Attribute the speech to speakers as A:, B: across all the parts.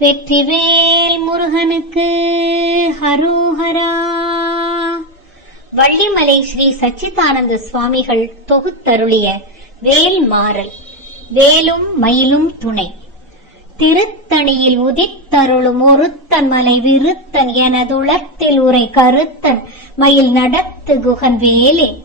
A: வெற்றிவேல் முருகனுக்கு ஹரோஹரா. வள்ளிமலை ஸ்ரீ சச்சிதானந்த சுவாமிகள் தொகுத்தருளிய வேல் மாறல் வேலும் மயிலும் துணை. திருத்தணியில் உதித்தருளும் ஒருத்தன் மலை விருத்தன் எனதுளத்தில் உரை கருத்தன் மயில் நடத்து குகன் வேலே.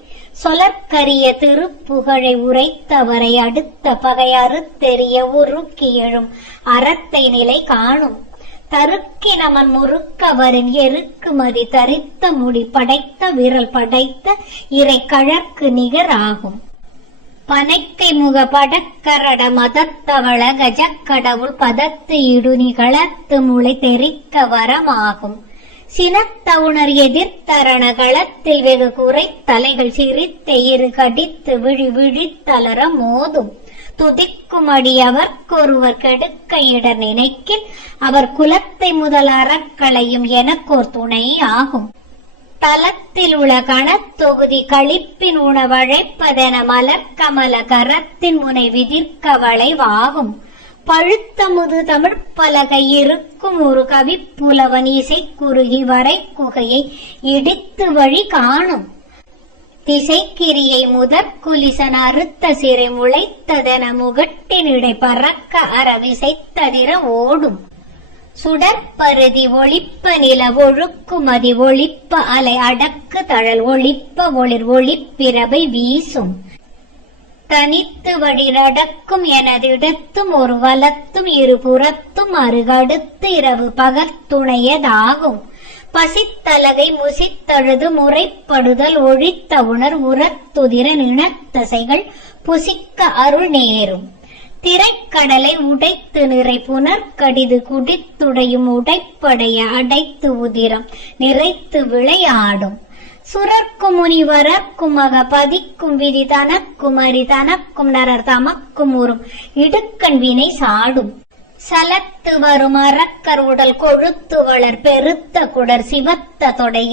A: சொலற்கரிய திருப்புகழை உரைத்தவரை அடுத்த பகை அறுத்தெறிய உருக்கி எழும் அறத்தை நிலை காணும். தருக்கினமன் முறுக்கவரின் எருக்குமதி தரித்த முடி படைத்த விரல் படைத்த இறை கழற்கு நிகராகும். பனைக்கை முக படக்கரட மதத்தவள கஜக்கடவுள் பதத்து இடுநிகழத்து முளை தெரிக்க வரமாகும். சினத்தவுணர் எதிர்த்தரண களத்தில் வெகு குறை தலைகள் சிரித்த இரு கடித்து விழி விழித்தளர மோதும். துதிக்கும் அடி அவர்க்கொருவர் கெடுக்க இடர் நினைக்கில் அவர் குலத்தை முதல் அறக்களையும் எனக்கோர் துணை ஆகும். தலத்தில் உள கணத்தொகுதி களிப்பின் உணவழைப்பதென மலர்கமல கரத்தின் முனை விதிர்க்க வளைவாகும் பழுத்தமுது தமிழ் பலகை இருக்கும் ஒரு கவிப்புலவன் இசை குறுகி வரை குகையை இடித்து வழி காணும். திசைக்கிரியை முதற் குலிசன் அறுத்த சிறை முளைத்ததென முகட்டினிடை பறக்க அறவிசைத்ததிர ஓடும். சுடற்பருதி ஒளிப்ப நில ஒழுக்குமதி ஒளிப்ப அலை அடக்கு தழல் ஒளிப்ப ஒளிர் ஒளிப்பிரபை வீசும். தனித்து வழி நடக்கும் எனதிடத்தும் ஒரு வலத்தும் இருபுறத்தும் அருகடுத்து இரவு பகத்துணையதாகும் பசித்தலகை முசித்தழுது முறைப்படுதல் ஒழித்த உணர் உரத்துதிர நிணத்தசைகள் புசிக்க அருள் நேரும். திரைக்கடலை உடைத்து நிறை புனர்கடிது குடித்துடையும் உடைப்படைய அடைத்து உதிரம் நிறைத்து விளையாடும். சுரர்க்கும் முனிவரர்க்கும் அக பதிக்கும் விதி தனக்கும் அரி தனக்கும் நரர் தமக்கும் உறும் இடுக்கண் வினை சாடும். சலத்து வரும் அறக்கர் உடல் கொழுத்து வளர் பெருத்த குடர் சிவத்த தொடை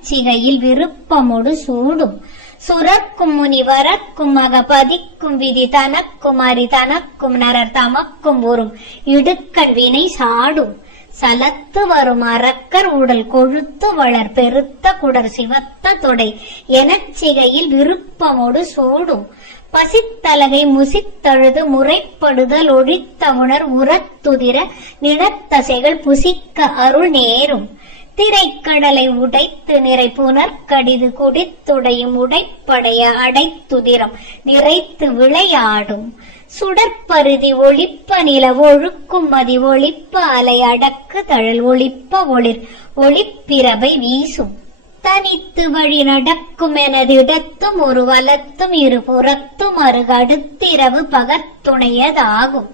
A: சிகையில் விருப்பமொடு சூடும். சுரக்கும் முனி வரக்கும் அக பதிக்கும் விதி தனக்கும் அரி தனக்கும் நரர் தமக்கும் உறும் இடுக்கண் வினை சாடும். சலத்து வரும் அறக்கர் உடல் கொழுத்து வளர் பெருத்த குடர் சிவத்த தொடை எனச்சிகையில் விருப்பமோடு சோடும். பசித்தலகை முசித்தழுது முறைப்படுதல் ஒழித்த உணர் உரத்துதிர நிலத்தசைகள் புசிக்க அருள் நேரும். திரைக்கடலை உடைத்து நிறை புனர்கடிது குடித்துடையும் உடைப்படைய அடைத்துதிரம். நிறைத்து விளையாடும். சுடற்பருதி ஒளிப்ப நில ஒழுக்குமதி ஒளிப்ப அலை அடக்கு தழல் ஒளிப்ப ஒளிர். ஒளிப்பிரபை வீசும். தனித்து வழி நடக்கும் எனதிடத்தும் ஒரு வலத்தும் இரு புறத்தும் அருகடுத்திரவு பகத்துணையதாகும்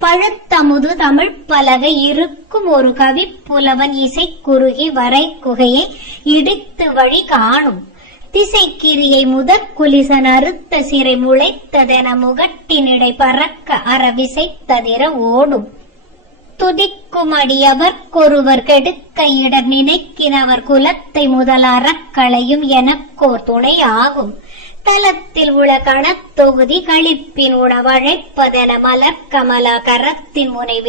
A: பழுத்தமுது தமிழ் பலகை இருக்கும் ஒரு கவிப்புலவன் இசை குறுகி வரை குகையை இடித்து வழி காணும். திசைக்கிரியை முதற் குலிசன் அறுத்த சிறை முளைத்ததென முகட்டினிடை பறக்க அறவிசைத்ததிர ஓடும். துதிக்கும் அடியவர்க்கொருவர் கெடுக்க இடர் நினைக்கினவர் குலத்தை முதல் அறக்களையும் எனக்கோர் துணை ஆகும் தலத்தில் உள கணத்தொகுதி களிப்பின் உணவழைப்பதென மலர் கமல கரத்தின் முனை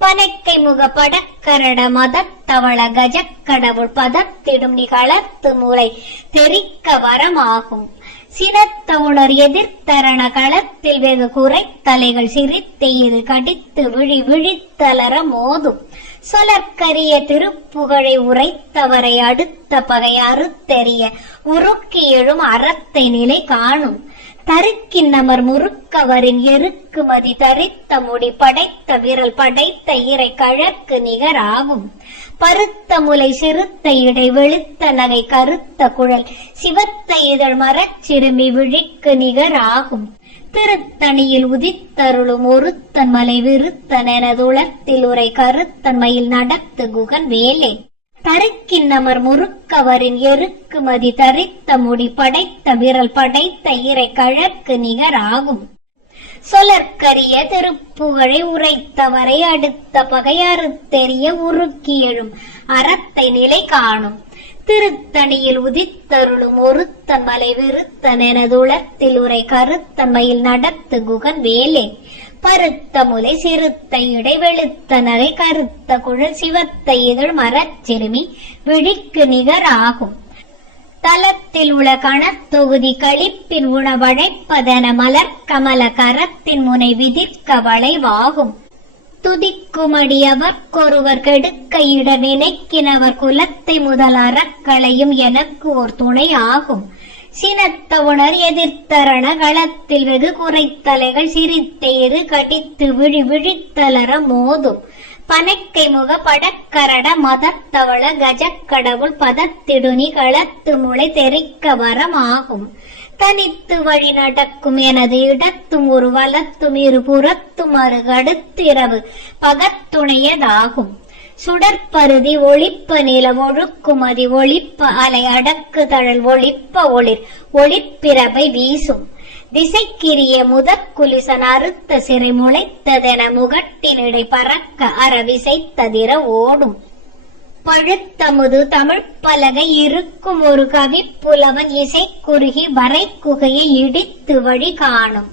A: பனைக்கை முகப்பட கரட முக தவள மதத்தவள கஜக்கடவுள் பதத்திடும் நிகழத்து முறை தெரிக்க வரமாகும். சினத்த உணர் எதிர்த்தரண களத்தில் வெகு குறை தலைகள் சிரித்து இது கடித்து விழி விழித்தளர மோதும். சொலற்கரிய திருப்புகழை உரைத்தவரை அடுத்த பகை அறுத்தெறிய உருக்கி எழும் அறத்தை நிலை காணும். தருக்கின்னமர் முறுக்கவரின் எருக்குமதி தரித்த முடி படைத்த விரல் படைத்த இறை கழற்கு நிகராகும். பருத்த முலை சிறுத்த இடை வெளுத்த நகை கருத்த குழல் சிவத்த இதழ் மரச்சிறுமி விழிக்கு நிகராகும். திருத்தணியில் உதித்தருளும் ஒருத்தன் மலை விருத்தன் எனதுளத்தில் உரை கருத்தன் மயில் நடத்து குகன் வேலே. தருக்கின்னமர் முறுக்கவரின் எருக்குமதி தரித்த முடி படைத்த விரல் படைத்த இறை கழற்கு நிகராகும். சொலற்கரிய திருப்புகழை உரைத்தவரை அடுத்த பகையறுத்தெறிய உருக்கி எழும் அறத்தை நிலை காணும். திருத்தணியில் உதித்தருளும் ஒருத்தன் மலை விருத்தன் எனதுளத்தில் உரை கருத்தன் மயில் நடத்து குகன் வேலே. பருத்த முலை சிறுத்த இடை வெளுத்த நகை கருத்த குழல் சிவத்த இதழ் மரச்சிறுமி விழிக்கு நிகர் ஆகும் தலத்தில் உள கணத்தொகுதி கழிப்பின் உணவழைப்பதன மலர் கமல கரத்தின் முனை விதிர்க்க வளைவாகும். துதிக்குமடியவர்க்கொருவர் கெடுக்க இட நினைக்கினவர் குலத்தை முதல் அறக்களையும் எனக்கு ஓர் துணை ஆகும் சினத்தவுணர் எதிர்த்தரண களத்தில் வெகு குறைத்தலைகள் சிரித்தேறு கடித்து விழி விழித்தலர மோதும். பனைக்கை முக படக்கரட மதத்தவள கஜக்கடவுள் பதத்திடுனி களத்து முளை தெரிக்க வரமாகும். தனித்து வழி நடக்கும் எனது இடத்தும் ஒரு வலத்தும் இரு புறத்தும் கடுத்திரவு பகத்துணையதாகும். சுடற்பருதி ஒளிப்ப நில ஒழுக்குமதி ஒளிப்ப அலை அடக்கு தழல் ஒளிப்ப ஒளிர் ஒளிப்பிரபை வீசும். திசைக்கிரிய முதற்குலிசன் அறுத்த சிறை முளைத்ததென முகட்டினிடை பறக்க அறவிசைத்ததிர ஓடும். பழுத்தமுது தமிழ் பலகை இருக்கும் ஒரு கவிப்புலவன் இசைக்குறுகி வரைக்குகையை வரை குகையை இடித்து வழி காணும்.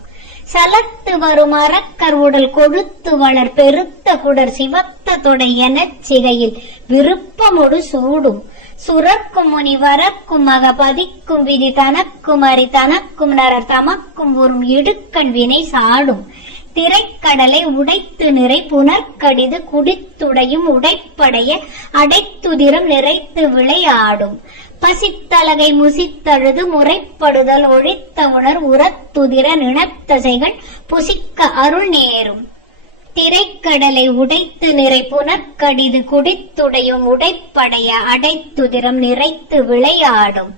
A: சலத்து வரும் அறக்கர் உடல் கொழுத்து வளர் பெருத்த குடர் சிவத்த தொடை எனச் சிகையில் விருப்பமொடு சூடும். சுரக்கும் முனி வரக்கும் மக பதிக்கும் விதி தனக்கும் அறி தனக்கும் நரர் தமக்கும் உறும் இடுக்கண் வினை சாடும். திரைக்கடலை உடைத்து நிறை புனர்கடிது குடித்துடையும் உடைப்படைய அடைத்துதிரம் நிறைத்து விளையாடும். பசித்தலகை முசித்தழுது முறைப்படுதல் ஒழித்த உணர் உரத்துதிர நினத்தசைகள் புசிக்க அருள் நேரும். திரைக்கடலை உடைத்து நிறை புனற்கடிது குடித்துடையும் உடைப்படைய அடைத்துதிரம் நிறைத்து விளையாடும்.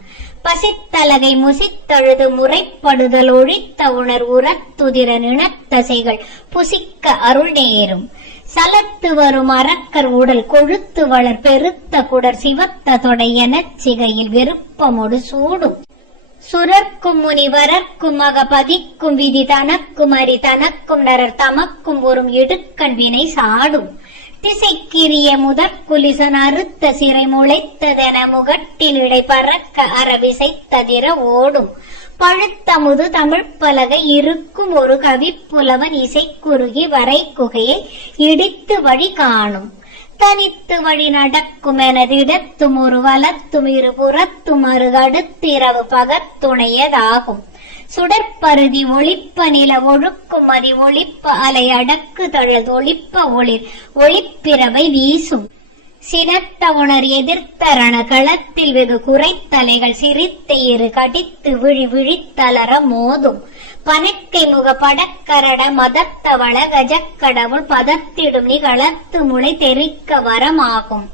A: பசித்தலகை முசித்தழுது முறைப்படுதல் ஒழித்த உணர் உரத்துதிர நினத்தசைகள் புசிக்க அருள் நேரும். சலத்து வரும் அரக்கர் உடல் கொழுத்து வளர் பெருத்த குடர் சிவத்த தொடை சிகையில் விருப்பமொடு சூடும். சுரர்க்கும் முனிவரர்க்கும் மக பதிக்கும் விதி தனக்கும் அரி தனக்கும் நரர் தமக்கும் ஒரும் இடுக்கண் வினை சாடும். திசைக்கிரிய முதற்குலிசன் அறுத்த சிறை முளைத்ததென முகட்டில் இடை பறக்க அறவிசைத்ததிர ஓடும். பழுத்தமுது தமிழ் பலகை இருக்கும் ஒரு கவிப்புலவன் இசைக்குறுகி குறுகி வரை குகையை இடித்து வழி காணும். தனித்து வழி நடக்கும் எனதிடத்தும் ஒரு வலத்தும் இருபுறத்தும் அருகடுத்திரவு பகத்துணையதாகும். சுடற்பருதி ஒளிப்ப நில ஒழுக்கும் அதி ஒளிப்ப அலை அடக்கு தழல் ஒளிப்ப ஒளிர் ஒளிப்பிறவை வீசும். சினத்த உணர் எதிர்த்தரண களத்தில் வெகு குறைத்தலைகள் சிரித்த இரு கடித்து விழி விழித்தளர மோதும். பனக்கை முக படக்கரட மதத்தவள கஜக்கடவுள் பதத்திடும் நிகழத்து முளை தெரிக்க வரமாகும்.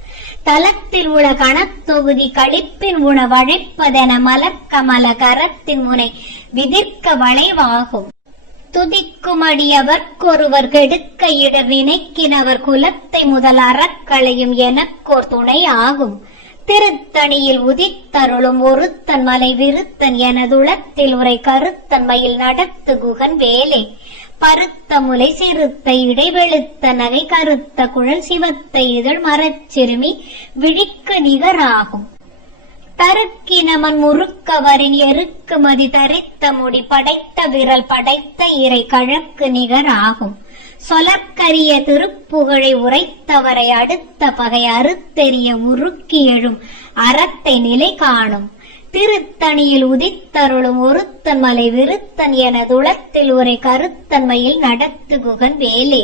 A: தலத்தில் உள கணத்தொகுதி கழிப்பின் உணவழைப்பதென மலக்கமல கரத்தின் முனை விதிர்க்க வளைவாகும். துதிக்குமடியவர்க்கொருவர் கெடுக்க இடர் நினைக்கினவர் குலத்தை முதல் அறக்களையும் எனக்கோர் துணை ஆகும் திருத்தணியில் உதித்தருளும் ஒருத்தன் மலை விருத்தன் எனதுளத்தில் உரை கருத்தன்மையில் நடத்து குகன் வேலை. பருத்த முலை சிறுத்த இடைவெளுத்த நகை கருத்த குழல் சிவத்த இதழ் மரச்சிறுமி விழிக்கு நிகராகும். தருக்கினமன் முறுக்கவரின் எருக்கு மதி தரித்த முடி படைத்த விரல் படைத்த இறை கழக்கு நிகர் ஆகும் சொலற்கரிய திருப்புகழை உரைத்தவரை அடுத்த பகை அறுத்தெறிய உருக்கி எழும் அறத்தை நிலை காணும். திருத்தணியில் உதித்தருளும் ஒருத்தன் மலை விருத்தன் என துளத்தில் உரை கருத்தன்மையில் நடத்துகுகன் வேலே.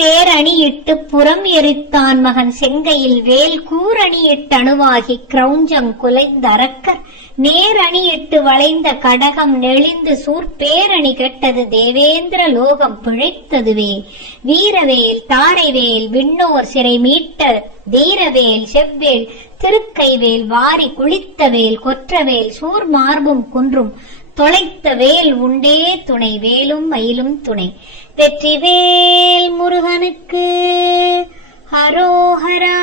A: தேரணியிட்டு புறம் எரித்தான் மகன் செங்கையில் வேல் கூரணியிட்டணுவாகி கிரௌஞ்சம் குலைந்தரக்கர் நேரணியிட்டு வளைந்த கடகம் நெளிந்து சூர் பேரணி கெட்டது தேவேந்திர லோகம் பிழைத்ததுவே. வீரவேல் தாரைவேல் விண்ணோர் சிறை மீட்ட தீரவேல் செவ்வேல் திருக்கைவேல் வாரி குளித்தவேல் கொற்றவேல் சூர் மார்பும் குன்றும். தொலைத்த வேல் உண்டே துணை வேலும் மயிலும் துணை. வெற்றி வேல் முருகனுக்கு ஹரோஹரா.